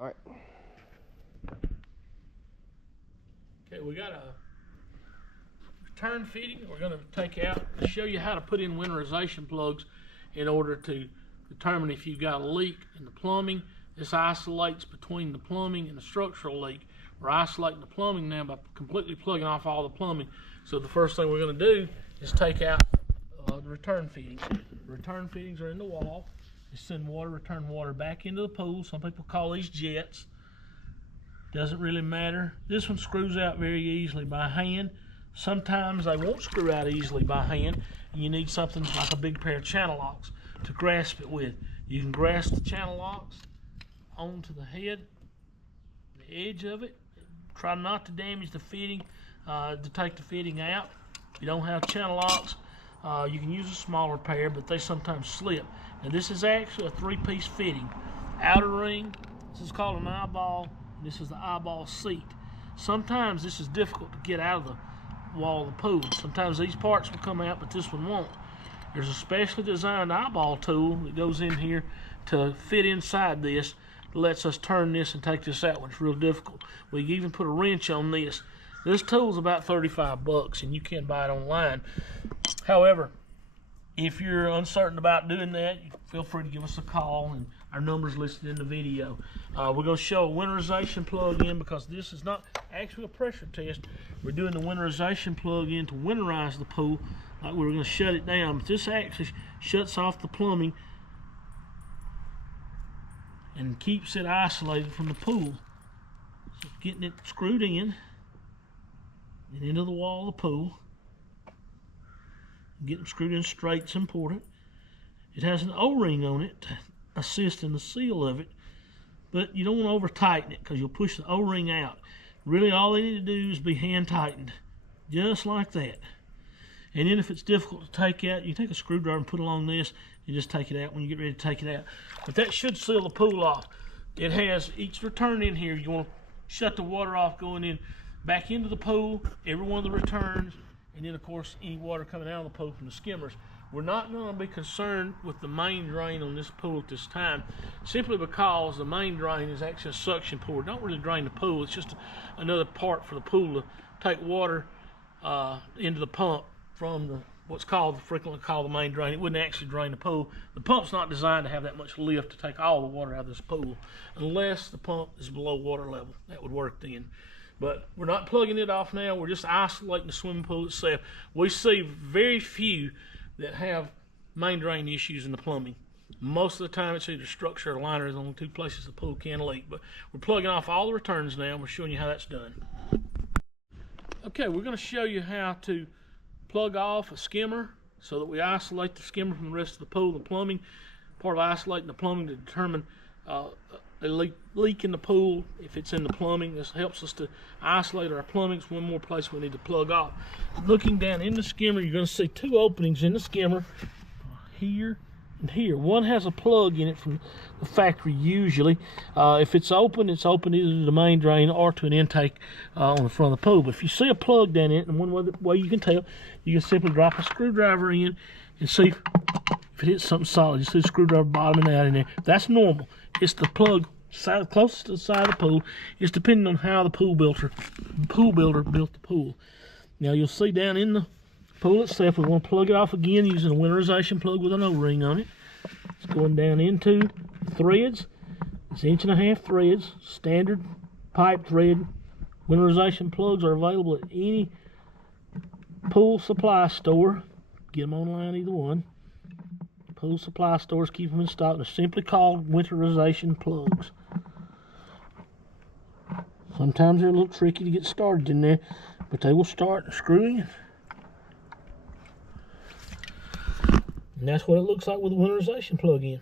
All right. Okay, we got a return fitting we're going to take out to show you how to put in winterization plugs in order to determine if you've got a leak in the plumbing. This isolates between the plumbing and the structural leak. We're isolating the plumbing now by completely plugging off all the plumbing. So the first thing we're going to do is take out the return fittings. The return fittings are in the wall. They send water, return water back into the pool. Some people call these jets. Doesn't really matter. This one screws out very easily by hand. Sometimes they won't screw out easily by hand, and you need something like a big pair of channel locks to grasp it with. You can grasp the channel locks onto the head, the edge of it. Try not to damage the fitting to take the fitting out. If you don't have channel locks, you can use a smaller pair, but they sometimes slip. Now this is actually a three-piece fitting. Outer ring, this is called an eyeball, and this is the eyeball seat. Sometimes this is difficult to get out of the wall of the pool. Sometimes these parts will come out, but this one won't. There's a specially designed eyeball tool that goes in here to fit inside this. It lets us turn this and take this out when it's real difficult. We can even put a wrench on this. This tool's about 35 bucks, and you can buy it online. However, if you're uncertain about doing that, feel free to give us a call, and our number's listed in the video. We're going to show a winterization plug-in because this is not actually a pressure test. We're doing the winterization plug-in to winterize the pool, like we're going to shut it down. But this actually shuts off the plumbing and keeps it isolated from the pool. So getting it screwed in and into the wall of the pool. Getting screwed in straight is important. It has an O-ring on it to assist in the seal of it, but you don't want to over tighten it because you'll push the O-ring out. Really all they need to do is be hand tightened, just like that. And then if it's difficult to take out, you take a screwdriver and put along this and just take it out when you get ready to take it out. But that should seal the pool off. It has each return in here. You want to shut the water off going in back into the pool, every one of the returns, and then of course any water coming out of the pool from the skimmers. We're not going to be concerned with the main drain on this pool at this time, simply because the main drain is actually a suction port. It don't really drain the pool. It's just another part for the pool to take water into the pump from the what's called frequently called the main drain. It wouldn't actually drain the pool. The pump's not designed to have that much lift to take all the water out of this pool, unless the pump is below water level. That would work then. But we're not plugging it off now. We're just isolating the swimming pool itself. We see very few that have main drain issues in the plumbing. Most of the time it's either structure or liner. There's only two places the pool can leak. But we're plugging off all the returns now. We're showing you how that's done. Okay, we're going to show you how to plug off a skimmer so that we isolate the skimmer from the rest of the pool. The plumbing, part of isolating the plumbing to determine a leak in the pool. If it's in the plumbing, this helps us to isolate our plumbing. It's one more place we need to plug off. Looking down in the skimmer, you're going to see two openings in the skimmer, here and here. One has a plug in it from the factory usually. If it's open either to the main drain or to an intake on the front of the pool. But if you see a plug down in it, and one way you can tell, you can simply drop a screwdriver in and see if it hits something solid. You see the screwdriver bottoming out in there. That's normal. It's the plug closest to the side of the pool. It's depending on how the pool builder built the pool. Now you'll see down in the pool itself, we want to plug it off again using a winterization plug with an O-ring on it. It's going down into threads. It's 1.5-inch threads, standard pipe thread. Winterization plugs are available at any pool supply store. Get them online, either one. Pool supply stores keep them in stock. They're simply called winterization plugs. Sometimes they're a little tricky to get started in there, but they will start screwing. And that's what it looks like with a winterization plug in.